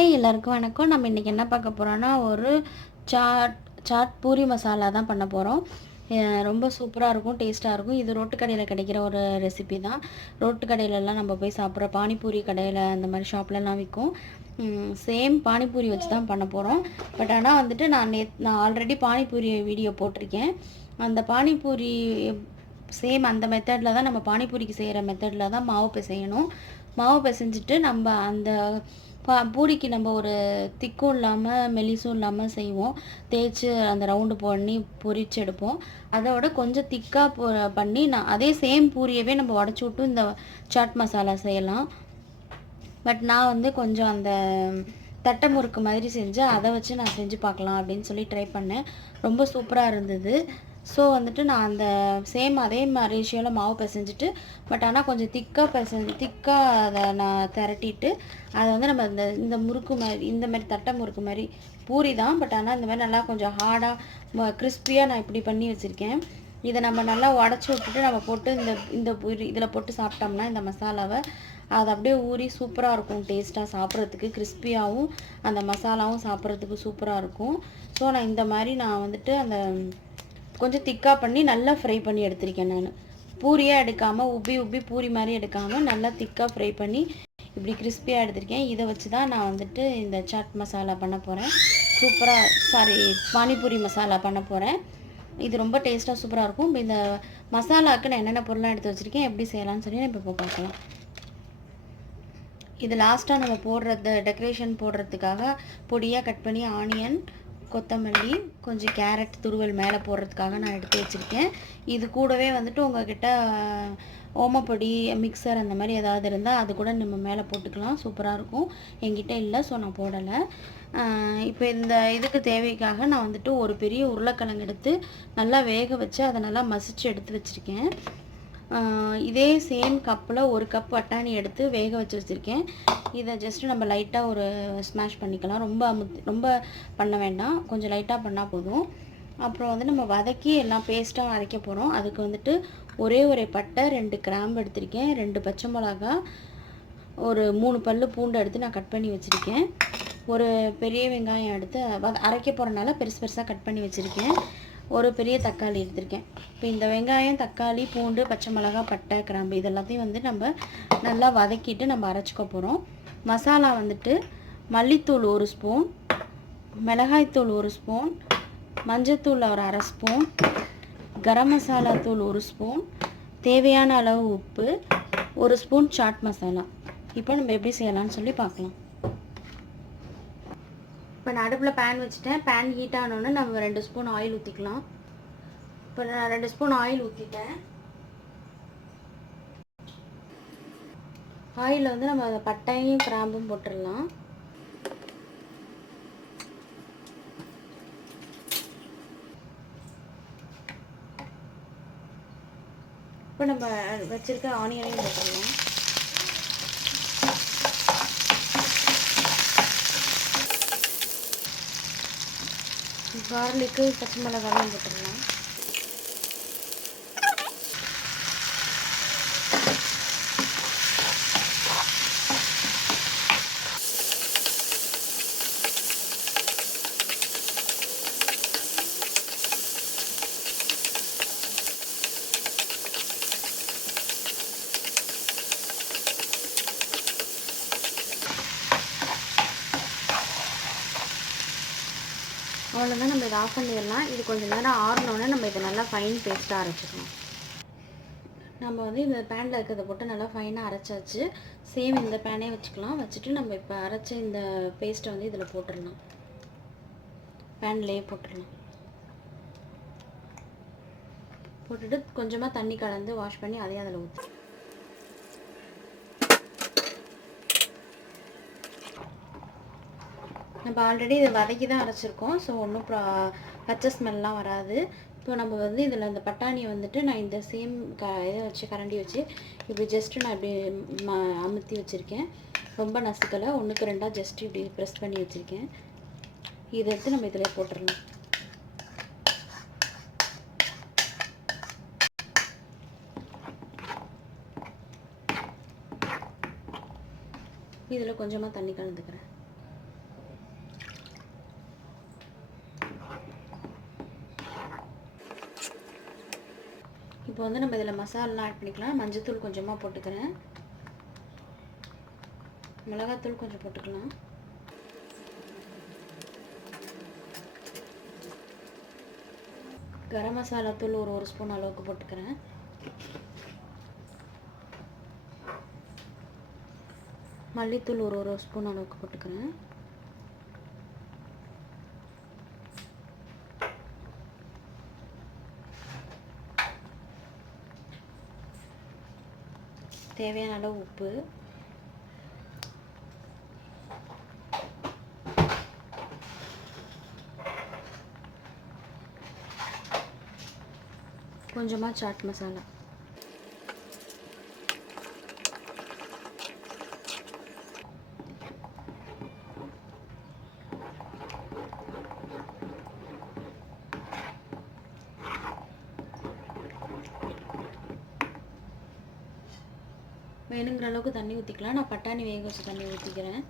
Hi எல்லாருக்கும் வணக்கம். நம்ம இன்றைக்கி என்ன பார்க்க போகிறோன்னா ஒரு சாட் பூரி மசாலா தான் பண்ண போகிறோம். ரொம்ப சூப்பராக இருக்கும், டேஸ்ட்டாக இருக்கும். இது ரோட்டு கடையில் கிடைக்கிற ஒரு ரெசிபி தான். ரோட்டு கடையிலலாம் நம்ம போய் சாப்பிட்ற பானிபூரி கடையில் அந்த மாதிரி ஷாப்லலாம் விற்கும். சேம் பானிபூரி வச்சு தான் பண்ண போகிறோம். பட் ஆனால் வந்துட்டு நான் ஆல்ரெடி பானிபூரி வீடியோ போட்டிருக்கேன். அந்த பானிபூரி சேம் அந்த மெத்தடில் தான், நம்ம பானிபூரிக்கு செய்கிற மெத்தடில் தான் மாவு பிசையணும். மாவு பிசைஞ்சிட்டு நம்ம அந்த பூரிக்கு நம்ம ஒரு திக்கும் இல்லாமல் மெலிசும் இல்லாமல் செய்வோம். தேய்ச்சி அந்த ரவுண்டு பண்ணி பொரிச்சு எடுப்போம். அதோட கொஞ்சம் திக்காக பண்ணி அதே சேம் பூரியவே நம்ம உடச்சி விட்டு இந்த சாட் மசாலா செய்யலாம். பட் நான் வந்து கொஞ்சம் அந்த தட்டை முறுக்கு மாதிரி செஞ்சு அதை வச்சு நான் செஞ்சு பார்க்கலாம் அப்படின்னு சொல்லி ட்ரை பண்ணேன். ரொம்ப சூப்பராக இருந்தது. ஸோ வந்துட்டு நான் அந்த சேம் அதே மாதிரி ரேஷியோவில் மாவு பிசைஞ்சிட்டு, பட் ஆனால் கொஞ்சம் திக்காக அதை நான் திரட்டிட்டு, அதை வந்து நம்ம இந்த முறுக்கு மாதிரி, இந்த மாதிரி தட்டை முறுக்கு மாதிரி பூரி தான், பட் ஆனால் இந்த மாதிரி நல்லா கொஞ்சம் ஹார்டாக கிறிஸ்பியாக நான் இப்படி பண்ணி வச்சுருக்கேன். இதை நம்ம நல்லா உடச்சி விட்டுட்டு நம்ம போட்டு இந்த பூரி இதில் போட்டு சாப்பிட்டோம்னா இந்த மசாலாவை அது அப்படியே ஊறி சூப்பராக இருக்கும். டேஸ்ட்டாக சாப்பிட்றதுக்கு கிறிஸ்பியாகவும் அந்த மசாலாவும் சாப்பிட்றதுக்கு சூப்பராக இருக்கும். ஸோ நான் வந்துட்டு அந்த கொஞ்சம் திக்காக பண்ணி நல்லா ஃப்ரை பண்ணி எடுத்திருக்கேன். நான் பூரியாக எடுக்காமல் உப்பி பூரி மாதிரி எடுக்காமல் நல்லா திக்காக ஃப்ரை பண்ணி இப்படி கிறிஸ்பியாக எடுத்திருக்கேன். இதை வச்சு தான் நான் வந்துட்டு இந்த சாட் மசாலா பண்ண போகிறேன். பானிபூரி மசாலா பண்ண போகிறேன். இது ரொம்ப டேஸ்ட்டாக சூப்பராக இருக்கும். இப்போ இந்த மசாலாவுக்கு நான் என்னென்ன பொருளாக எடுத்து வச்சுருக்கேன், எப்படி செய்யலாம்னு சொல்லி நான் இப்போ பார்க்கலாம். இது லாஸ்ட்டாக நம்ம டெக்கரேஷன் போடுறதுக்காக பொடியாக கட் பண்ணி ஆனியன், கொத்தமல்லி, கொஞ்சம் கேரட் துருவல் மேலே போடுறதுக்காக நான் எடுத்து வச்சுருக்கேன். இது கூடவே வந்துட்டு உங்கள்கிட்ட ஓமப்பொடி, மிக்சர் அந்த மாதிரி ஏதாவது இருந்தால் அது கூட நம்ம மேலே போட்டுக்கலாம், சூப்பராக இருக்கும். என்கிட்ட இல்லை, ஸோ நான் போடலை. இப்போ இந்த இதுக்கு தேவைக்காக நான் வந்துட்டு ஒரு பெரிய உருளைக்கிழங்கு எடுத்து நல்லா வேக வச்சு அதை நல்லா மசிச்சு எடுத்து வச்சுருக்கேன். இதே சேம் கப்பில் ஒரு கப் வட்டாணி எடுத்து வேக வச்சு வச்சுருக்கேன். இதை ஜஸ்ட்டு நம்ம லைட்டாக ஒரு ஸ்மாஷ் பண்ணிக்கலாம். ரொம்ப பண்ண வேண்டாம், கொஞ்சம் லைட்டாக பண்ணால் போதும். அப்புறம் வந்து நம்ம வதக்கி எல்லாம் பேஸ்ட்டாக அரைக்க போகிறோம். அதுக்கு வந்துட்டு ஒரே பட்டை, 2 கிராம்பு எடுத்திருக்கேன், 2 பச்சை மிளகா, ஒரு 3 பல்லு பூண்டு எடுத்து நான் கட் பண்ணி வச்சுருக்கேன். ஒரு பெரிய வெங்காயம் எடுத்து அரைக்க போகிறனால பெருசாக கட் பண்ணி வச்சுருக்கேன். ஒரு பெரிய தக்காளி எடுத்திருக்கேன். இப்போ இந்த வெங்காயம், தக்காளி, பூண்டு, பச்சை மிளகா, பட்டை, கிராம்பு இதெல்லாத்தையும் வந்து நம்ம நல்லா வதக்கிட்டு நம்ம அரைச்சிக்க போகிறோம். மசாலா வந்துட்டு மல்லித்தூள் 1 ஸ்பூன், மிளகாய்த்தூள் 1 ஸ்பூன், மஞ்சத்தூள் ஒரு 1/2 ஸ்பூன், கரம் மசாலா தூள் 1 ஸ்பூன், தேவையான அளவு உப்பு, 1 ஸ்பூன் சாட் மசாலா. இப்போ நம்ம எப்படி செய்யலாம்னு சொல்லி பார்க்கலாம். இப்போ நான் அடுப்பில் பேன் வச்சுட்டேன். பேன் ஹீட் ஆனோன்னு நம்ம 2 ஸ்பூன் ஆயில் ஊற்றிக்கலாம். இப்போ நான் 2 ஸ்பூன் ஆயில் ஊற்றிட்டேன். ஆயிலில் வந்து நம்ம பட்டையும் கிராம்பும் போட்டுடலாம். இப்போ நம்ம வச்சுருக்க ஆனியனையும் போட்டுடலாம். கார்லிக்கு, பச்சை மிளகாயும் போட்டுடலாம். அவ்வளோதான், நம்ம இதை ஆஃப் பண்ணிடலாம். இது கொஞ்சம் நேரம் ஆறினோன்னே நம்ம இதை நல்லா ஃபைன் பேஸ்ட்டாக அரைச்சிக்கலாம். நம்ம வந்து இந்த பேனில் இருக்கிறத போட்டு நல்லா ஃபைனாக அரைச்சாச்சு. சேம் இந்த பேனே வச்சுக்கலாம். வச்சுட்டு நம்ம இப்போ அரைச்ச இந்த பேஸ்ட்டை வந்து இதில் போட்டுடலாம். பேன்லேயே போட்டுடலாம். போட்டுட்டு கொஞ்சமாக தண்ணி கலந்து வாஷ் பண்ணி அதையும் அதில் ஊற்றி நம்ம ஆல்ரெடி இதை வதக்கி தான் அரைச்சிருக்கோம். ஸோ ஒன்றும் பச்சை ஸ்மெல்லாம் வராது. இப்போ நம்ம வந்து இதில் இந்த பட்டாணியை வந்துட்டு நான் இந்த சேம் இதை வச்சு கரண்டி வச்சு இப்படி ஜஸ்ட்டு நான் இப்படி அமுத்தி வச்சுருக்கேன். ரொம்ப நசுக்கலை, 1க்கு 2 ஜஸ்ட் இப்படி ப்ரெஸ் பண்ணி வச்சுருக்கேன். இதை எடுத்து நம்ம இதில் போட்டுடலாம். இதில் கொஞ்சமாக தண்ணி கலந்துக்கிறேன். இப்போ வந்து நம்ம இதில் மசாலாலாம் ஆட் பண்ணிக்கலாம். மஞ்சத்தூள் கொஞ்சமாக போட்டுக்கிறேன், மிளகாத்தூள் கொஞ்சம் போட்டுக்கலாம், கரம் மசாலா தூள் ஒரு ஸ்பூன் அளவுக்கு போட்டுக்கிறேன், மல்லித்தூள் ஒரு ஸ்பூன் அளவுக்கு போட்டுக்கிறேன், தேவையான அளவு உப்பு, கொஞ்சமாக சாட் மசாலா, வேணுங்கிற அளவுக்கு தண்ணி ஊற்றிக்கலாம். நான் பட்டாணி வேக வச்சு தண்ணி ஊற்றிக்கிறேன்.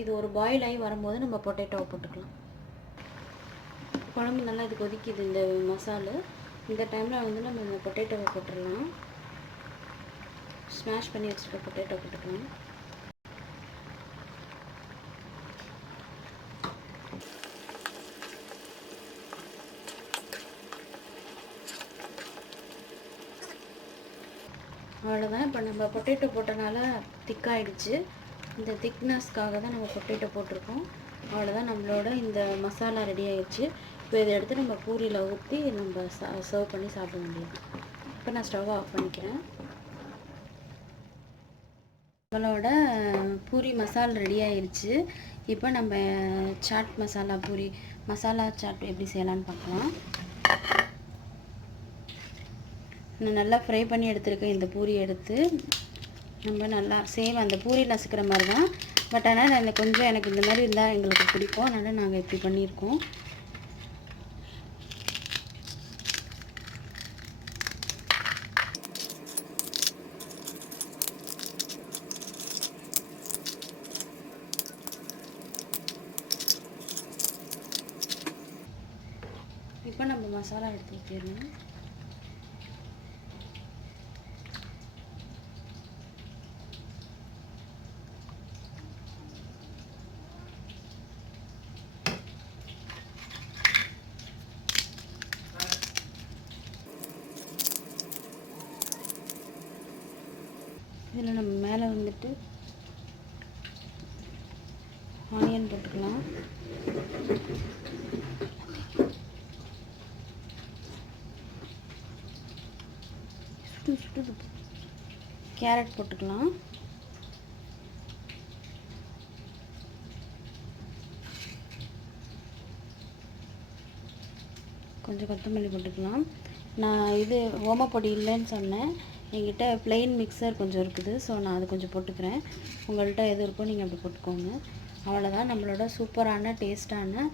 இது ஒரு பாயில் ஆகி வரும்போது நம்ம பொட்டேட்டோவை போட்டுக்கலாம். குழம்பு நல்லா இது கொதிக்குது இந்த மசாலு. இந்த டைமில் வந்து நம்ம இந்த பொட்டேட்டோவை போட்டுடலாம். ஸ்மாஷ் பண்ணி வச்சுருக்க பொட்டேட்டோ போட்டுக்கலாம். அவ்வளோதான். இப்போ நம்ம பொட்டேட்டோ போட்டனால திக்காயிடுச்சு. இந்த திக்னஸ்க்காக தான் நம்ம பொட்டேட்டோ போட்டிருக்கோம். அவ்வளோதான், நம்மளோட இந்த மசாலா ரெடி ஆயிடுச்சு. இப்போ இதை எடுத்து நம்ம பூரியில் ஊற்றி நம்ம சர்வ் பண்ணி சாப்பிட வேண்டியது. இப்போ நான் ஸ்டவ் ஆஃப் பண்ணிக்கிறேன். நம்மளோட பூரி மசாலா ரெடி ஆயிடுச்சு. இப்போ நம்ம சாட் மசாலா பூரி மசாலா சாட் எப்படி செய்யலான்னு பார்க்கலாம். நான் நல்லா ஃப்ரை பண்ணி எடுத்துருக்கேன். இந்த பூரி எடுத்து நம்ம நல்லா சேம் அந்த பூரி நசுக்கிற மாதிரி தான். பட் ஆனால் அந்த கொஞ்சம் எனக்கு இந்த மாதிரி இருந்தால் எங்களுக்கு பிடிக்கும், அதனால் நாங்கள் இப்படி பண்ணியிருக்கோம். இப்போ நம்ம மசாலா எடுத்து ஊற்றிடணும். இதில் நம்ம மேலே வந்துட்டு ஆனியன் போட்டுக்கலாம், கேரட் போட்டுக்கலாம், கொஞ்சம் கொத்தமல்லி போட்டுக்கலாம். நான் இது ஓமப்பொடி இல்லைன்னு சொன்னேன், என்கிட்ட பிளெயின் மிக்சர் கொஞ்சம் இருக்குது, ஸோ நான் அது கொஞ்சம் போட்டுக்கிறேன். உங்கள்கிட்ட எது இருக்கோ நீங்கள் அப்படி போட்டுக்கோங்க. அவ்வளோதான், நம்மளோட சூப்பரான டேஸ்டான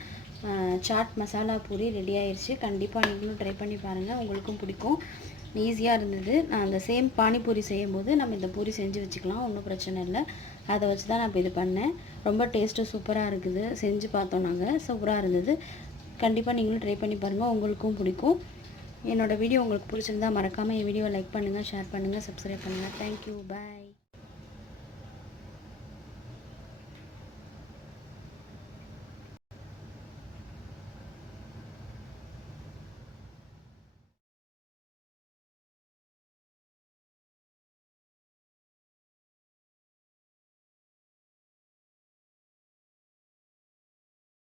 சாட் மசாலா பூரி ரெடி ஆயிடுச்சு. கண்டிப்பாக நீங்களும் ட்ரை பண்ணி பாருங்கள், உங்களுக்கும் பிடிக்கும். ஈஸியாக இருந்தது. நான் அந்த சேம் பானிபூரி செய்யும்போது நம்ம இந்த பூரி செஞ்சு வச்சுக்கலாம், ஒன்றும் பிரச்சனை இல்லை. அதை வச்சு தான் நான் இப்போ இது பண்ணேன். ரொம்ப டேஸ்ட்டு சூப்பராக இருக்குது. செஞ்சு பார்த்தோம் நாங்கள், சூப்பராக இருந்தது. கண்டிப்பாக நீங்களும் ட்ரை பண்ணி பாருங்கள், உங்களுக்கும் பிடிக்கும். என்னோடய வீடியோ உங்களுக்கு பிடிச்சிருந்தா மறக்காமல் என் வீடியோவை லைக் பண்ணுங்கள், ஷேர் பண்ணுங்கள், சப்ஸ்கிரைப் பண்ணுங்கள். தேங்க்யூ, பாய்.